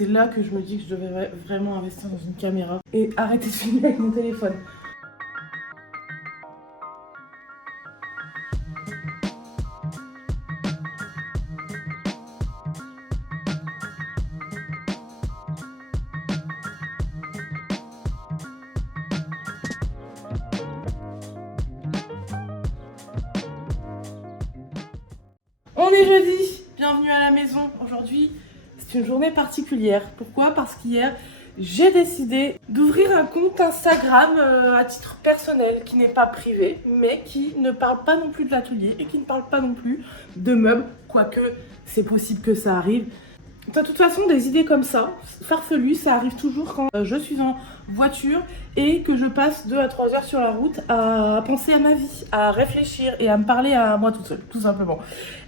c'est là que je me dis que je devais vraiment investir dans une caméra et arrêter de filmer avec mon téléphone. On est jeudi, bienvenue à la maison. Aujourd'hui, c'est une journée particulière. Pourquoi? Parce qu'hier, j'ai décidé d'ouvrir un compte Instagram à titre personnel, qui n'est pas privé, mais qui ne parle pas non plus de l'atelier et qui ne parle pas non plus de meubles, quoique c'est possible que ça arrive. De toute façon, des idées comme ça, farfelues, ça arrive toujours quand je suis en voiture et que je passe 2 à 3 heures sur la route à penser à ma vie, à réfléchir et à me parler à moi toute seule, tout simplement.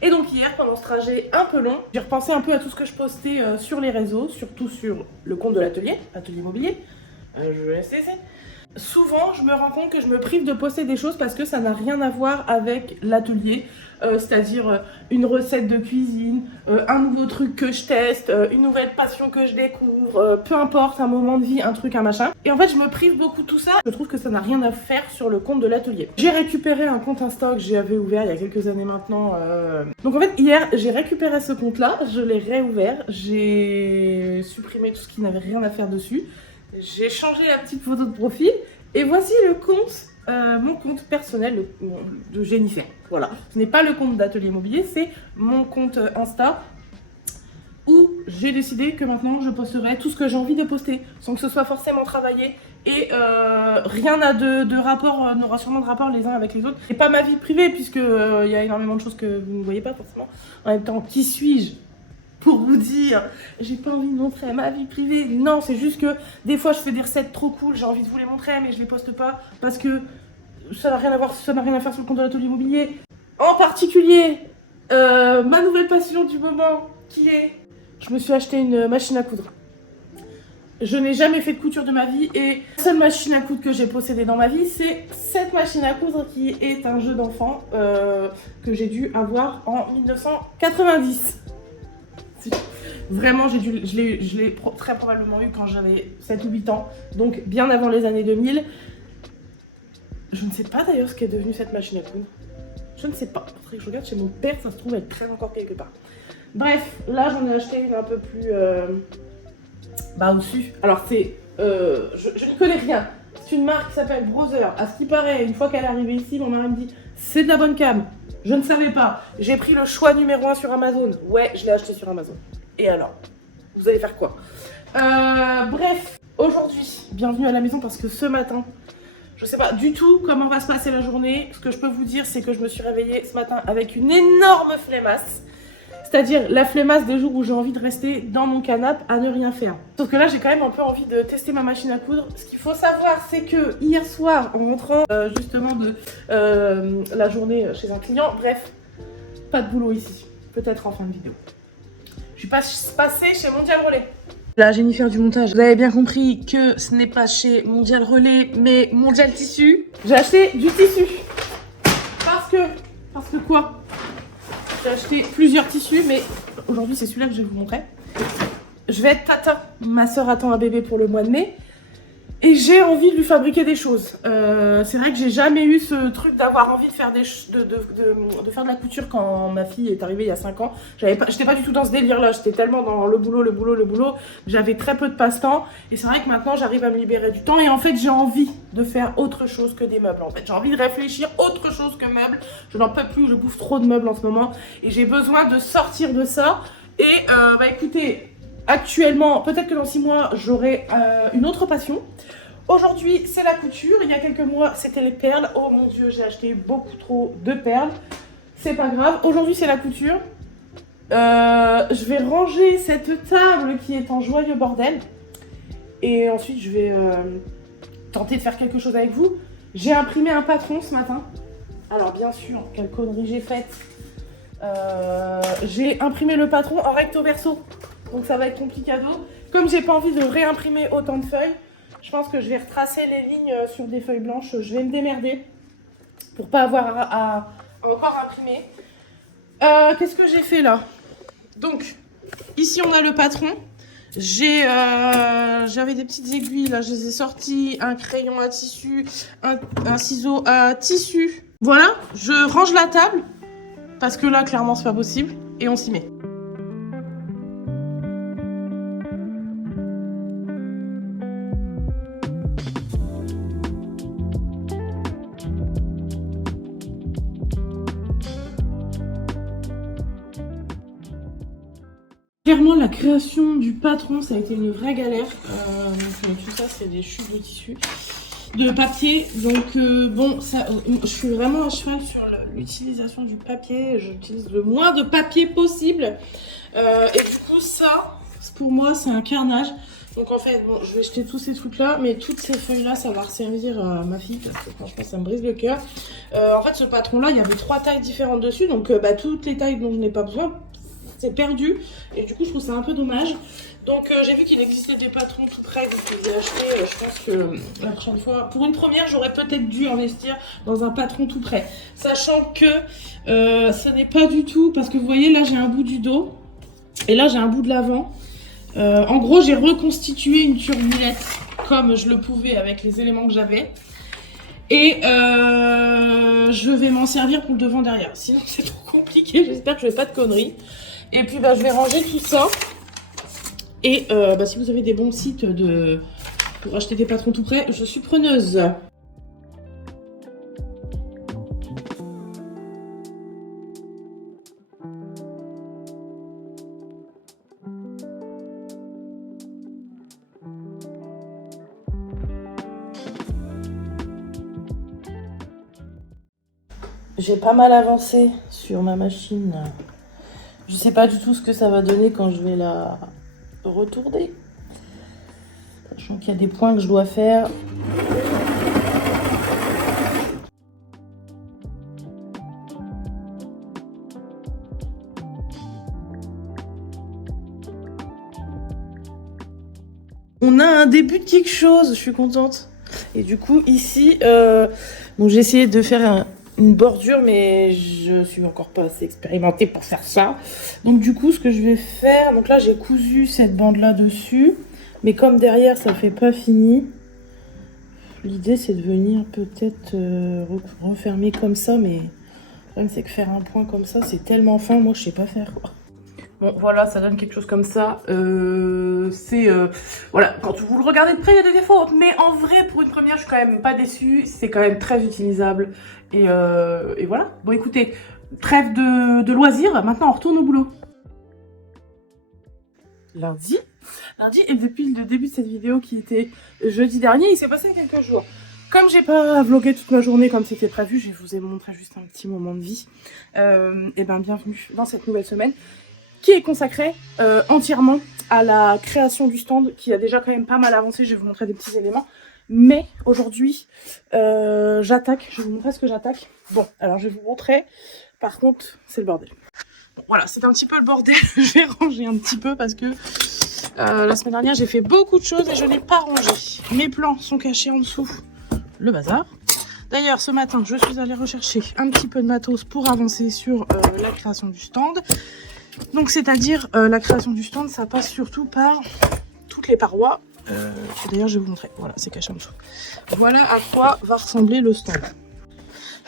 Et donc hier, pendant ce trajet un peu long, j'ai repensé un peu à tout ce que je postais sur les réseaux, surtout sur le compte de l'atelier, Atelier Mobilier, Souvent, je me rends compte que je me prive de poster des choses parce que ça n'a rien à voir avec l'atelier, c'est-à-dire une recette de cuisine, un nouveau truc que je teste, une nouvelle passion que je découvre, peu importe, un moment de vie, un truc, un machin. Et en fait, je me prive beaucoup de tout ça. Je trouve que ça n'a rien à faire sur le compte de l'atelier. J'ai récupéré un compte Insta que j'avais ouvert il y a quelques années maintenant. Donc en fait, hier, j'ai récupéré ce compte-là, je l'ai réouvert, j'ai supprimé tout ce qui n'avait rien à faire dessus. J'ai changé la petite photo de profil et voici le compte, mon compte personnel de Jennifer. Voilà, ce n'est pas le compte d'Atelier Mobilier, c'est mon compte Insta où j'ai décidé que maintenant je posterai tout ce que j'ai envie de poster sans que ce soit forcément travaillé et rien n'a de rapport, n'aura sûrement de rapport les uns avec les autres. C'est pas ma vie privée puisque il y a énormément de choses que vous ne voyez pas forcément. En même temps, qui suis-je pour vous dire, j'ai pas envie de montrer ma vie privée. Non, c'est juste que des fois je fais des recettes trop cool, j'ai envie de vous les montrer, mais je les poste pas parce que ça n'a rien à voir, ça n'a rien à faire sur le compte de l'Atelier Mobilier. En particulier, ma nouvelle passion du moment qui est, je me suis acheté une machine à coudre. Je n'ai jamais fait de couture de ma vie et la seule machine à coudre que j'ai possédée dans ma vie, c'est cette machine à coudre qui est un jeu d'enfant que j'ai dû avoir en 1990. Vraiment, je l'ai très probablement eu quand j'avais 7 ou 8 ans, donc bien avant les années 2000. Je ne sais pas d'ailleurs ce qu'est devenu cette machine à coudre. Je ne sais pas. Faudrait que je regarde chez mon père, ça se trouve, elle traîne encore quelque part. Bref, là j'en ai acheté une un peu plus au-dessus. Alors c'est, je ne connais rien. C'est une marque qui s'appelle Brother. À ce qui paraît, une fois qu'elle est arrivée ici, mon mari me dit c'est de la bonne cam. Je ne savais pas. J'ai pris le choix numéro 1 sur Amazon. Ouais, je l'ai acheté sur Amazon. Et alors, vous allez faire quoi? Bref, aujourd'hui, bienvenue à la maison parce que ce matin, je sais pas du tout comment va se passer la journée. Ce que je peux vous dire, c'est que je me suis réveillée ce matin avec une énorme flemmasse. C'est-à-dire la flemmasse des jours où j'ai envie de rester dans mon canapé à ne rien faire. Sauf que là, j'ai quand même un peu envie de tester ma machine à coudre. Ce qu'il faut savoir, c'est que hier soir, en rentrant justement de la journée chez un client, bref, pas de boulot ici. Peut-être en fin de vidéo. Je suis passée chez Mondial Relais. Là, Jennifer du montage, vous avez bien compris que ce n'est pas chez Mondial Relais, mais Mondial Tissu. J'ai acheté du tissu. Parce que quoi? J'ai acheté plusieurs tissus, mais aujourd'hui, c'est celui-là que je vais vous montrer. Je vais être tata. Ma soeur attend un bébé pour le mois de mai. Et j'ai envie de lui fabriquer des choses. C'est vrai que j'ai jamais eu ce truc d'avoir envie de faire, de faire de la couture quand ma fille est arrivée il y a 5 ans. J'étais pas du tout dans ce délire-là. J'étais tellement dans le boulot. J'avais très peu de passe-temps. Et c'est vrai que maintenant, j'arrive à me libérer du temps. Et en fait, j'ai envie de faire autre chose que des meubles. En fait, j'ai envie de réfléchir autre chose que meubles. Je n'en peux plus. Je bouffe trop de meubles en ce moment. Et j'ai besoin de sortir de ça. Et écoutez... Actuellement, peut-être que dans 6 mois, j'aurai une autre passion. Aujourd'hui, c'est la couture. Il y a quelques mois, c'était les perles. Oh mon Dieu, j'ai acheté beaucoup trop de perles. C'est pas grave. Aujourd'hui, c'est la couture. Je vais ranger cette table qui est en joyeux bordel. Et ensuite, je vais tenter de faire quelque chose avec vous. J'ai imprimé un patron ce matin. Alors, bien sûr, quelle connerie j'ai faite. J'ai imprimé le patron en recto verso. Donc ça va être complicado. Comme j'ai pas envie de réimprimer autant de feuilles, je pense que je vais retracer les lignes sur des feuilles blanches. Je vais me démerder pour pas avoir à encore imprimer. Qu'est-ce que j'ai fait là? Donc, ici on a le patron. J'avais des petites aiguilles, là, je les ai sorties, un crayon à tissu, un ciseau à tissu. Voilà, je range la table, parce que là, clairement, c'est pas possible, et on s'y met. Clairement, la création du patron, ça a été une vraie galère. Donc, tout ça, c'est des chutes de tissu, de papier. Donc, bon, ça, je suis vraiment à cheval sur l'utilisation du papier. J'utilise le moins de papier possible. Et du coup, ça, pour moi, c'est un carnage. Donc, en fait, bon, je vais jeter tous ces trucs-là, mais toutes ces feuilles-là, ça va resservir à ma fille parce que franchement, ça me brise le cœur. En fait, ce patron-là, il y avait 3 tailles différentes dessus. Donc, toutes les tailles dont je n'ai pas besoin, c'est perdu et du coup je trouve ça un peu dommage. Donc j'ai vu qu'il existait des patrons tout prêts que je pouvais acheter. Je pense que la prochaine fois, pour une première, j'aurais peut-être dû investir dans un patron tout prêt, sachant que ce n'est pas du tout, parce que vous voyez là j'ai un bout du dos et là j'ai un bout de l'avant. En gros j'ai reconstitué une turbulette comme je le pouvais avec les éléments que j'avais. Et je vais m'en servir pour le devant derrière. Sinon c'est trop compliqué, j'espère que je vais pas de conneries. Et puis je vais ranger tout ça. Et si vous avez des bons sites pour acheter des patrons tout prêts, je suis preneuse. J'ai pas mal avancé sur ma machine. Je sais pas du tout ce que ça va donner quand je vais la retourner. Sachant qu'il y a des points que je dois faire. On a un début de quelque chose, je suis contente. Et du coup, ici, donc j'ai essayé de faire une bordure, mais je suis encore pas assez expérimentée pour faire ça. Donc du coup, ce que je vais faire, donc là j'ai cousu cette bande là dessus, mais comme derrière ça fait pas fini, l'idée c'est de venir peut-être refermer comme ça, mais le problème c'est que faire un point comme ça c'est tellement fin, moi je sais pas faire quoi. Bon voilà, ça donne quelque chose comme ça. Voilà, quand vous le regardez de près, il y a des défauts. Mais en vrai, pour une première, je suis quand même pas déçue. C'est quand même très utilisable. Et voilà. Bon écoutez, trêve de loisirs. Maintenant, on retourne au boulot. Lundi, et depuis le début de cette vidéo qui était jeudi dernier, il s'est passé quelques jours. Comme j'ai pas vlogué toute ma journée comme c'était prévu, je vous ai montré juste un petit moment de vie. Et bienvenue dans cette nouvelle semaine, qui est consacré entièrement à la création du stand, qui a déjà quand même pas mal avancé. Je vais vous montrer des petits éléments. Mais aujourd'hui, j'attaque. Je vais vous montrer ce que j'attaque. Bon, alors je vais vous montrer. Par contre, c'est le bordel. Bon, voilà, c'est un petit peu le bordel. Je vais ranger un petit peu parce que la semaine dernière, j'ai fait beaucoup de choses et je n'ai pas rangé. Mes plans sont cachés en dessous. Le bazar. D'ailleurs, ce matin, je suis allée rechercher un petit peu de matos pour avancer sur la création du stand. Donc c'est-à-dire la création du stand, ça passe surtout par toutes les parois. D'ailleurs je vais vous montrer, voilà, c'est caché en dessous. Voilà à quoi va ressembler le stand.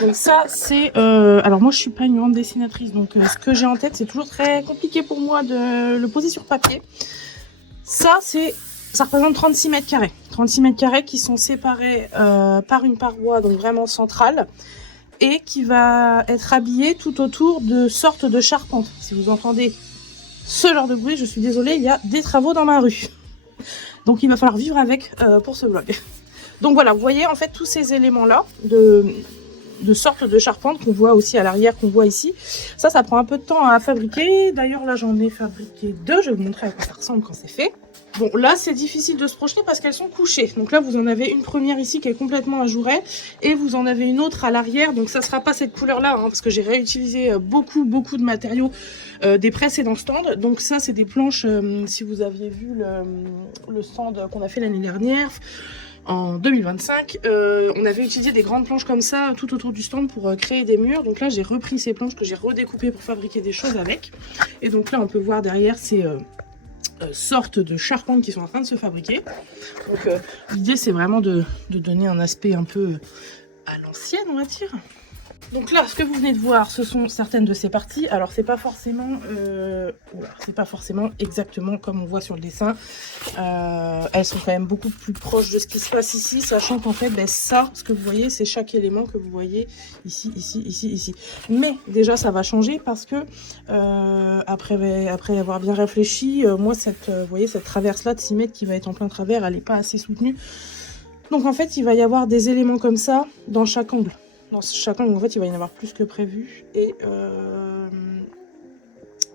Donc ça c'est... alors moi je suis pas une grande dessinatrice, donc ce que j'ai en tête c'est toujours très compliqué pour moi de le poser sur papier. Ça représente 36 mètres carrés. 36 mètres carrés qui sont séparés par une paroi, donc vraiment centrale, et qui va être habillé tout autour de sortes de charpentes. Si vous entendez ce genre de bruit, je suis désolée, il y a des travaux dans ma rue. Donc il va falloir vivre avec pour ce vlog. Donc voilà, vous voyez en fait tous ces éléments-là de sortes de charpentes qu'on voit aussi à l'arrière, qu'on voit ici. Ça prend un peu de temps à fabriquer. D'ailleurs là j'en ai fabriqué 2, je vais vous montrer à quoi ça ressemble quand c'est fait. Bon, là, c'est difficile de se projeter parce qu'elles sont couchées. Donc là, vous en avez une première ici qui est complètement ajourée. Et vous en avez une autre à l'arrière. Donc ça sera pas cette couleur-là, hein, parce que j'ai réutilisé beaucoup de matériaux des précédents stands. Donc ça, c'est des planches, si vous aviez vu le stand qu'on a fait l'année dernière, en 2025, on avait utilisé des grandes planches comme ça tout autour du stand pour créer des murs. Donc là, j'ai repris ces planches que j'ai redécoupées pour fabriquer des choses avec. Et donc là, on peut voir derrière, c'est... sortes de charpentes qui sont en train de se fabriquer. Donc l'idée c'est vraiment de donner un aspect un peu à l'ancienne, on va dire. Donc là, ce que vous venez de voir, ce sont certaines de ces parties. Alors c'est pas forcément exactement comme on voit sur le dessin. Elles sont quand même beaucoup plus proches de ce qui se passe ici, sachant qu'en fait, ça, ce que vous voyez, c'est chaque élément que vous voyez ici, ici, ici, ici. Mais déjà, ça va changer parce que après avoir bien réfléchi, moi, vous voyez, cette traverse-là de 6 mètres qui va être en plein travers, elle n'est pas assez soutenue. Donc en fait, il va y avoir des éléments comme ça dans chaque angle. Dans chaque angle, en fait, il va y en avoir plus que prévu. Et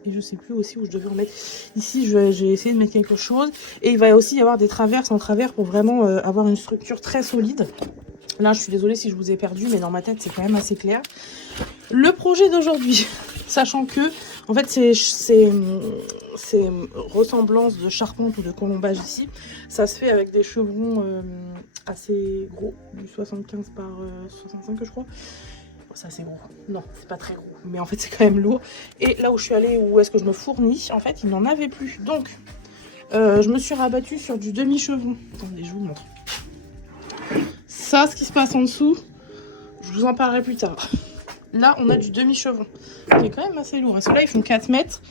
je sais plus aussi où je devais en mettre. Ici, j'ai essayé de mettre quelque chose. Et il va aussi y avoir des traverses en travers pour vraiment avoir une structure très solide. Là, je suis désolée si je vous ai perdu, mais dans ma tête, c'est quand même assez clair. Le projet d'aujourd'hui, sachant que, en fait, ces ressemblances de charpente ou de colombage ici, ça se fait avec des chevrons assez gros, du 75 par 65 je crois. C'est assez gros. Non, c'est pas très gros, mais en fait c'est quand même lourd. Et là où je suis allée, où est-ce que je me fournis, en fait il n'en avait plus. Donc je me suis rabattue sur du demi-chevron. Attendez, je vous montre. Ça, ce qui se passe en dessous, je vous en parlerai plus tard. Là on a du demi-chevron, qui est quand même assez lourd. Ceux-là ils font 4 mètres.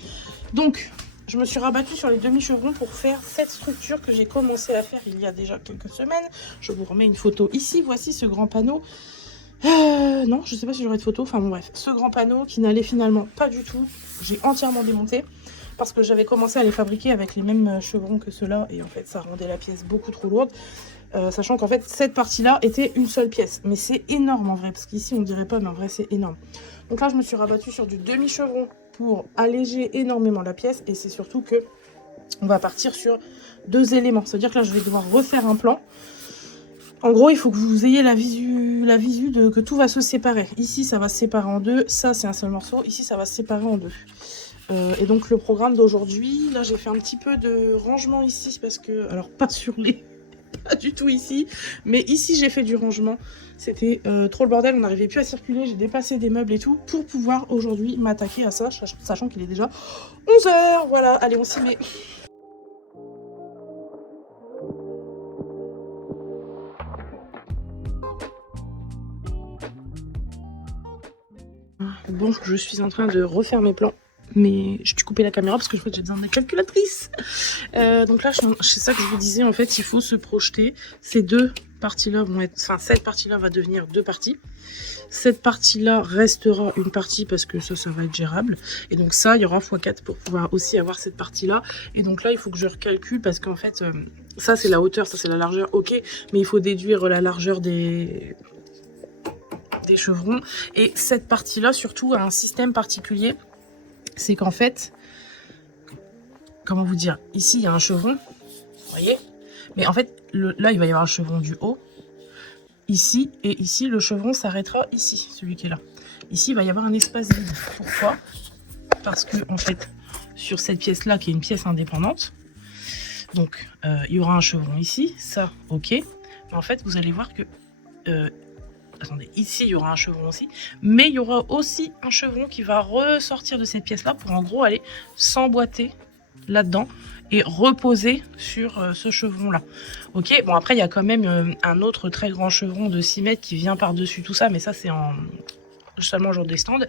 Donc je me suis rabattue sur les demi-chevrons pour faire cette structure que j'ai commencé à faire il y a déjà quelques semaines. Je vous remets une photo ici. Voici ce grand panneau. Non, je sais pas si j'aurai de photo. Enfin bon, bref. Ce grand panneau qui n'allait finalement pas du tout. J'ai entièrement démonté parce que j'avais commencé à les fabriquer avec les mêmes chevrons que ceux-là. Et en fait, ça rendait la pièce beaucoup trop lourde. Sachant qu'en fait, cette partie-là était une seule pièce. Mais c'est énorme en vrai. Parce qu'ici, on dirait pas, mais en vrai, c'est énorme. Donc là, je me suis rabattue sur du demi-chevron pour alléger énormément la pièce. Et c'est surtout que on va partir sur 2 éléments. C'est-à-dire que là, je vais devoir refaire un plan. En gros, il faut que vous ayez la visu de que tout va se séparer. Ici, ça va se séparer en 2. Ça, c'est un seul morceau. Ici, ça va se séparer en 2. Et donc, le programme d'aujourd'hui, là, j'ai fait un petit peu de rangement ici parce que... Alors, pas sur les... Pas du tout ici. Mais ici, j'ai fait du rangement. C'était trop le bordel. On n'arrivait plus à circuler. J'ai déplacé des meubles et tout pour pouvoir aujourd'hui m'attaquer à ça, sachant qu'il est déjà 11 h. Voilà, allez, on s'y met. Bon, je suis en train de refaire mes plans, mais je vais couper la caméra parce que je crois que j'ai besoin de la calculatrice. Donc là, c'est ça que je vous disais, en fait, il faut se projeter. Ces 2 parties-là vont être... Enfin, cette partie-là va devenir 2 parties. Cette partie-là restera une partie parce que ça va être gérable. Et donc ça, il y aura x4 pour pouvoir aussi avoir cette partie-là. Et donc là, il faut que je recalcule parce qu'en fait, ça c'est la hauteur, ça c'est la largeur, ok. Mais il faut déduire la largeur des chevrons. Et cette partie-là, surtout, a un système particulier. C'est qu'en fait, comment vous dire, ici, il y a un chevron, vous voyez. Mais en fait, là, il va y avoir un chevron du haut. Ici, et ici, le chevron s'arrêtera ici, celui qui est là. Ici, il va y avoir un espace vide. Pourquoi? Parce que, en fait, sur cette pièce-là, qui est une pièce indépendante, donc, il y aura un chevron ici, ça, ok. Mais en fait, vous allez voir que... attendez, ici, il y aura un chevron aussi. Mais il y aura aussi un chevron qui va ressortir de cette pièce-là pour, en gros, aller s'emboîter là-dedans et reposer sur ce chevron-là. Ok, bon, après, il y a quand même un autre très grand chevron de 6 mètres qui vient par-dessus tout ça, mais ça, c'est seulement jour des stands,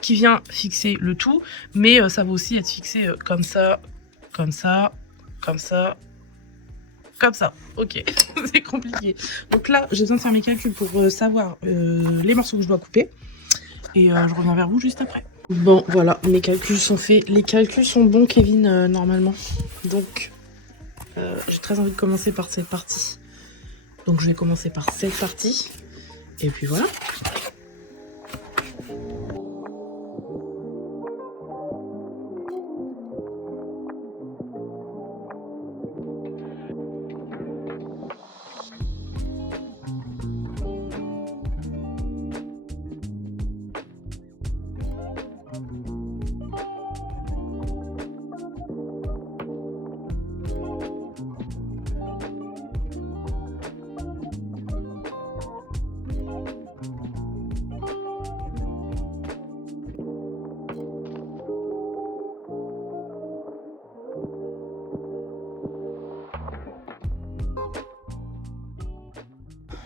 qui vient fixer le tout, mais ça va aussi être fixé comme ça, comme ça, comme ça, comme ça. Ok, c'est compliqué. Donc là, j'ai besoin de faire mes calculs pour savoir les morceaux que je dois couper, et je reviens vers vous juste après. Bon, voilà, mes calculs sont faits. Les calculs sont bons, Kevin, normalement. Donc, j'ai très envie de commencer par cette partie. Donc, je vais commencer par cette partie. Et puis voilà.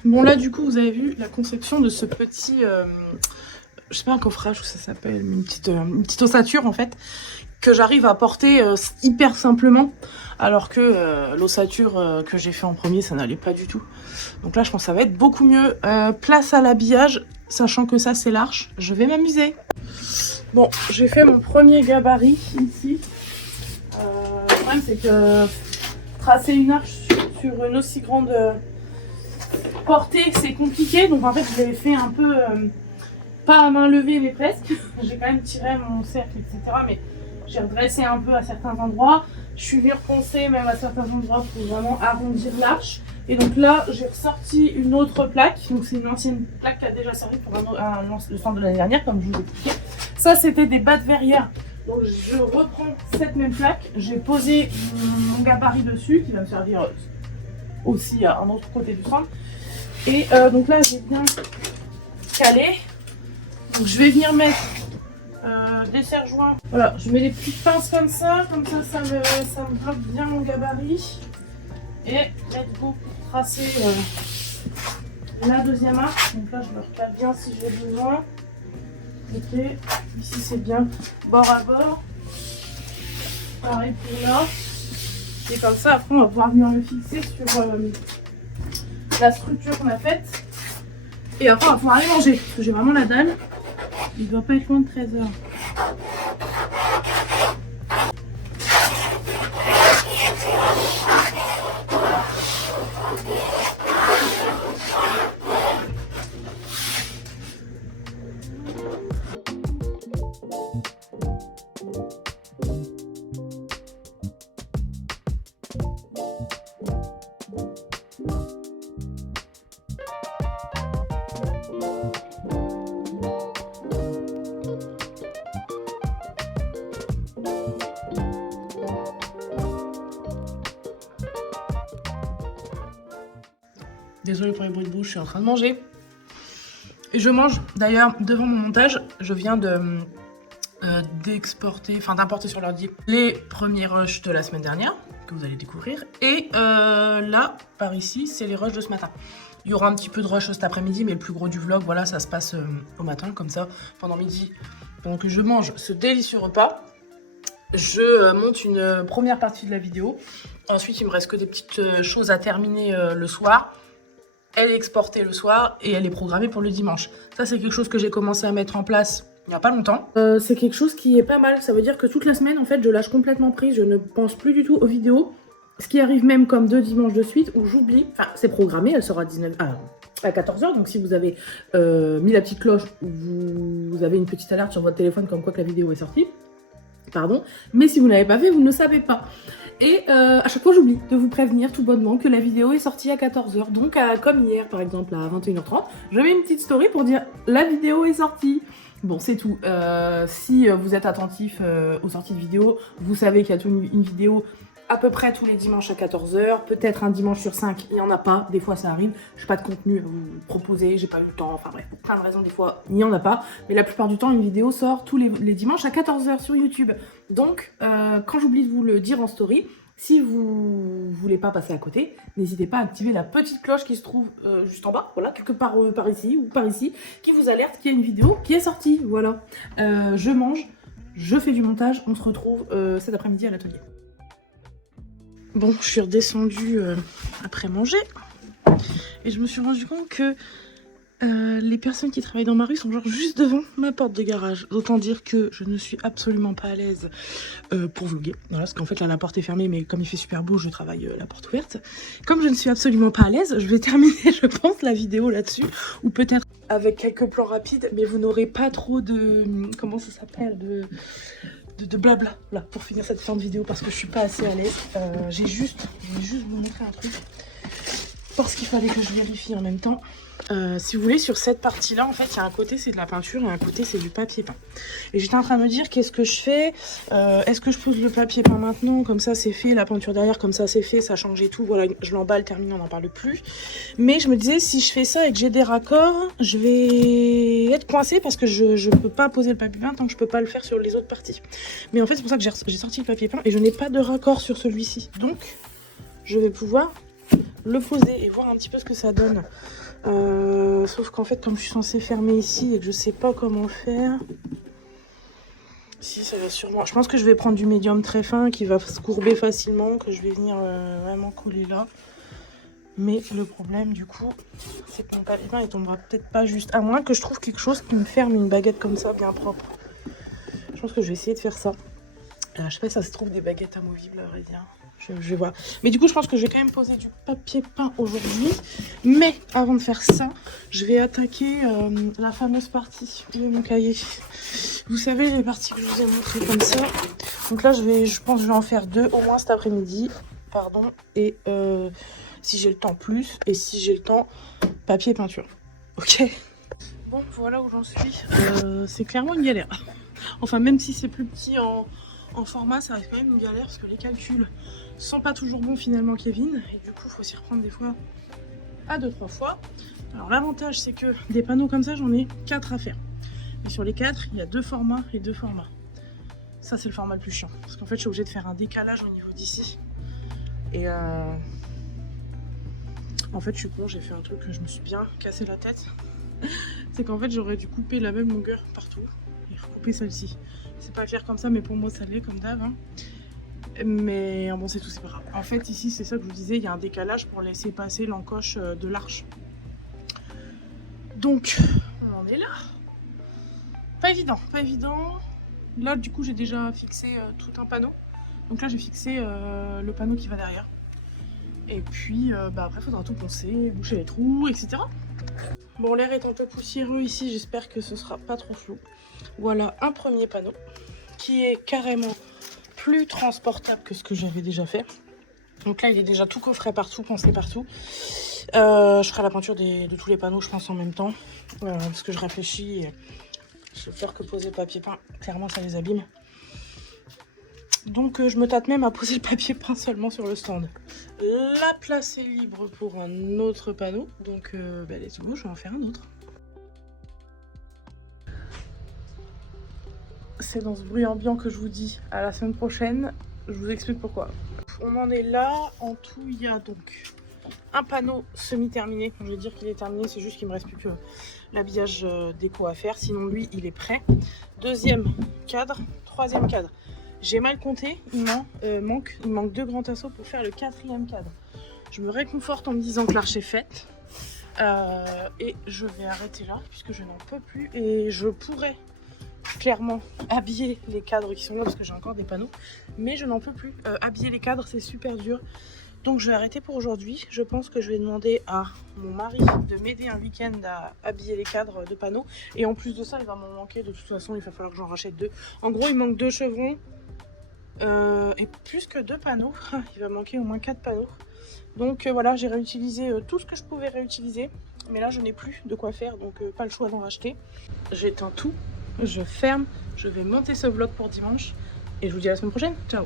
Bon là du coup vous avez vu la conception de ce petit, je sais pas un coffrage ou ça s'appelle, une petite ossature en fait, que j'arrive à porter hyper simplement, alors que l'ossature que j'ai fait en premier ça n'allait pas du tout. Donc là je pense que ça va être beaucoup mieux. Place à l'habillage, sachant que ça c'est large, je vais m'amuser. Bon, j'ai fait mon premier gabarit ici. Le problème c'est que tracer une arche sur une aussi grande portée c'est compliqué, donc en fait je l'ai fait un peu pas à main levée mais presque. J'ai quand même tiré mon cercle etc, mais j'ai redressé un peu à certains endroits. Je suis venue reponcer même à certains endroits pour vraiment arrondir l'arche. Et donc là j'ai ressorti une autre plaque, donc c'est une ancienne plaque qui a déjà servi pour le centre de l'année dernière comme je vous ai expliqué. Ça c'était des bas de verrière. Donc je reprends cette même plaque, j'ai posé mon gabarit dessus qui va me servir aussi à un autre côté du centre. Et donc là j'ai bien calé. Donc je vais venir mettre des serre-joints. Voilà, je mets des petites pinces comme ça ça me bloque bien mon gabarit. Et let's go pour tracer la deuxième arche. Donc là je me recale bien si j'ai besoin. Ok, ici c'est bien bord à bord. Pareil pour là. Et comme ça, après on va pouvoir venir le fixer sur la structure qu'on a faite. Et après on va pouvoir aller manger. Parce que j'ai vraiment la dalle. Il doit pas être loin de 13h. Désolée pour les bruits de bouche, je suis en train de manger. Et je mange, d'ailleurs, devant mon montage, je viens de d'importer sur l'ordi les premiers rushs de la semaine dernière, que vous allez découvrir. Et là, par ici, c'est les rushs de ce matin. Il y aura un petit peu de rush cet après-midi, mais le plus gros du vlog, voilà, ça se passe au matin, comme ça, pendant midi. Pendant que je mange ce délicieux repas, je monte une première partie de la vidéo. Ensuite, il me reste que des petites choses à terminer le soir. Elle est exportée le soir et elle est programmée pour le dimanche. Ça, c'est quelque chose que j'ai commencé à mettre en place il n'y a pas longtemps. C'est quelque chose qui est pas mal. Ça veut dire que toute la semaine, en fait, je lâche complètement prise. Je ne pense plus du tout aux vidéos. Ce qui arrive même comme 2 dimanches de suite où j'oublie. Enfin, c'est programmé. Elle sera à 14h. Donc, si vous avez mis la petite cloche, vous avez une petite alerte sur votre téléphone comme quoi que la vidéo est sortie. Pardon. Mais si vous ne l'avez pas fait, vous ne le savez pas. Et à chaque fois, j'oublie de vous prévenir tout bonnement que la vidéo est sortie à 14h. Donc, comme hier, par exemple, à 21h30, je mets une petite story pour dire « La vidéo est sortie ». Bon, c'est tout. Si vous êtes attentif aux sorties de vidéos, vous savez qu'il y a une vidéo à peu près tous les dimanches à 14h. Peut-être un dimanche sur 5, il n'y en a pas. Des fois, ça arrive. Je n'ai pas de contenu à vous proposer, j'ai pas eu le temps. Enfin bref, pour plein de raisons, des fois, il n'y en a pas. Mais la plupart du temps, une vidéo sort tous les dimanches à 14h sur YouTube. Donc, quand j'oublie de vous le dire en story, si vous voulez pas passer à côté, n'hésitez pas à activer la petite cloche qui se trouve juste en bas, voilà, quelque part par ici ou par ici, qui vous alerte qu'il y a une vidéo qui est sortie, voilà. Je mange, je fais du montage, on se retrouve cet après-midi à l'atelier. Bon, je suis redescendue après manger et je me suis rendu compte que les personnes qui travaillent dans ma rue sont genre juste devant ma porte de garage. Autant dire que je ne suis absolument pas à l'aise pour vlogger. Voilà, parce qu'en fait là la porte est fermée, mais comme il fait super beau, je travaille la porte ouverte. Comme je ne suis absolument pas à l'aise, je vais terminer, je pense, la vidéo là-dessus. Ou peut-être avec quelques plans rapides, mais vous n'aurez pas trop de... comment ça s'appelle, de blabla là pour finir cette fin de vidéo, parce que je suis pas assez à l'aise. Je vais juste vous montrer un truc parce qu'il fallait que je vérifie en même temps. Si vous voulez, sur cette partie là en fait il y a un côté c'est de la peinture et un côté c'est du papier peint, et j'étais en train de me dire qu'est-ce que je fais, est-ce que je pose le papier peint maintenant, comme ça c'est fait, la peinture derrière comme ça c'est fait, ça change et tout, voilà, je l'emballe, terminé, on n'en parle plus. Mais je me disais, si je fais ça et que j'ai des raccords, je vais être coincée parce que je peux pas poser le papier peint tant que je peux pas le faire sur les autres parties. Mais en fait c'est pour ça que j'ai sorti le papier peint et je n'ai pas de raccord sur celui-ci, donc je vais pouvoir le poser et voir un petit peu ce que ça donne. Sauf qu'en fait, comme je suis censée fermer ici et que je sais pas comment faire... Si, ça va sûrement... Je pense que je vais prendre du médium très fin qui va se courber facilement, que je vais venir vraiment coller là. Mais le problème, du coup, c'est que mon papier peint, il tombera peut-être pas juste. À moins que je trouve quelque chose qui me ferme une baguette comme ça, bien propre. Je pense que je vais essayer de faire ça. Je sais pas si ça se trouve des baguettes amovibles, à vrai dire. Je vais voir. Mais du coup, je pense que je vais quand même poser du papier peint aujourd'hui. Mais avant de faire ça, je vais attaquer la fameuse partie de mon cahier. Vous savez, les parties que je vous ai montrées comme ça. Donc là, je pense que je vais en faire 2 au moins cet après-midi. Pardon. Et si j'ai le temps, plus. Et si j'ai le temps, papier et peinture. Ok. Bon, voilà où j'en suis. C'est clairement une galère. Enfin, même si c'est plus petit en format, ça reste quand même une galère parce que les calculs sont pas toujours bons finalement, Kevin. Et du coup, il faut s'y reprendre des fois à 2-3 fois. Alors l'avantage, c'est que des panneaux comme ça, j'en ai 4 à faire. Et sur les 4, il y a 2 formats et 2 formats. Ça, c'est le format le plus chiant. Parce qu'en fait, je suis obligée de faire un décalage au niveau d'ici. Et en fait, je suis con, j'ai fait un truc que je me suis bien cassé la tête. C'est qu'en fait, j'aurais dû couper la même longueur partout et recouper celle-ci. C'est pas clair comme ça, mais pour moi, ça l'est comme d'hab. Hein. Mais bon, c'est tout, c'est pas grave. En fait, ici, c'est ça que je vous disais, il y a un décalage pour laisser passer l'encoche de l'arche. Donc, on en est là. Pas évident, pas évident. Là, du coup, j'ai déjà fixé tout un panneau. Donc là, j'ai fixé le panneau qui va derrière. Et puis, après, il faudra tout poncer, boucher les trous, etc. Bon, l'air est un peu poussiéreux ici, j'espère que ce sera pas trop flou. Voilà un premier panneau qui est carrément plus transportable que ce que j'avais déjà fait. Donc là, il est déjà tout coffret partout, poncé partout. Je ferai la peinture de tous les panneaux, je pense, en même temps. Parce que je réfléchis. Je vais faire que poser le papier peint. Clairement, ça les abîme. Donc, je me tâte même à poser le papier peint seulement sur le stand. La place est libre pour un autre panneau. Donc, let's go, je vais en faire un autre. C'est dans ce bruit ambiant que je vous dis à la semaine prochaine. Je vous explique pourquoi. On en est là. En tout, il y a donc un panneau semi-terminé. Je vais dire qu'il est terminé, c'est juste qu'il me reste plus que l'habillage déco à faire. Sinon, lui, il est prêt. Deuxième cadre, troisième cadre. J'ai mal compté, il manque 2 grands tasseaux pour faire le 4e cadre. Je me réconforte en me disant que l'arche est faite. Et je vais arrêter là, puisque je n'en peux plus. Et je pourrais clairement habiller les cadres qui sont là, parce que j'ai encore des panneaux. Mais je n'en peux plus. Habiller les cadres, c'est super dur. Donc je vais arrêter pour aujourd'hui. Je pense que je vais demander à mon mari de m'aider un week-end à habiller les cadres de panneaux. Et en plus de ça, il va m'en manquer. De toute façon, il va falloir que j'en rachète 2. En gros, il manque 2 chevrons. Et plus que 2 panneaux, il va manquer au moins 4 panneaux. Donc voilà, j'ai réutilisé tout ce que je pouvais réutiliser. Mais là, je n'ai plus de quoi faire, donc pas le choix d'en racheter. J'éteins tout, je ferme, je vais monter ce vlog pour dimanche. Et je vous dis à la semaine prochaine. Ciao!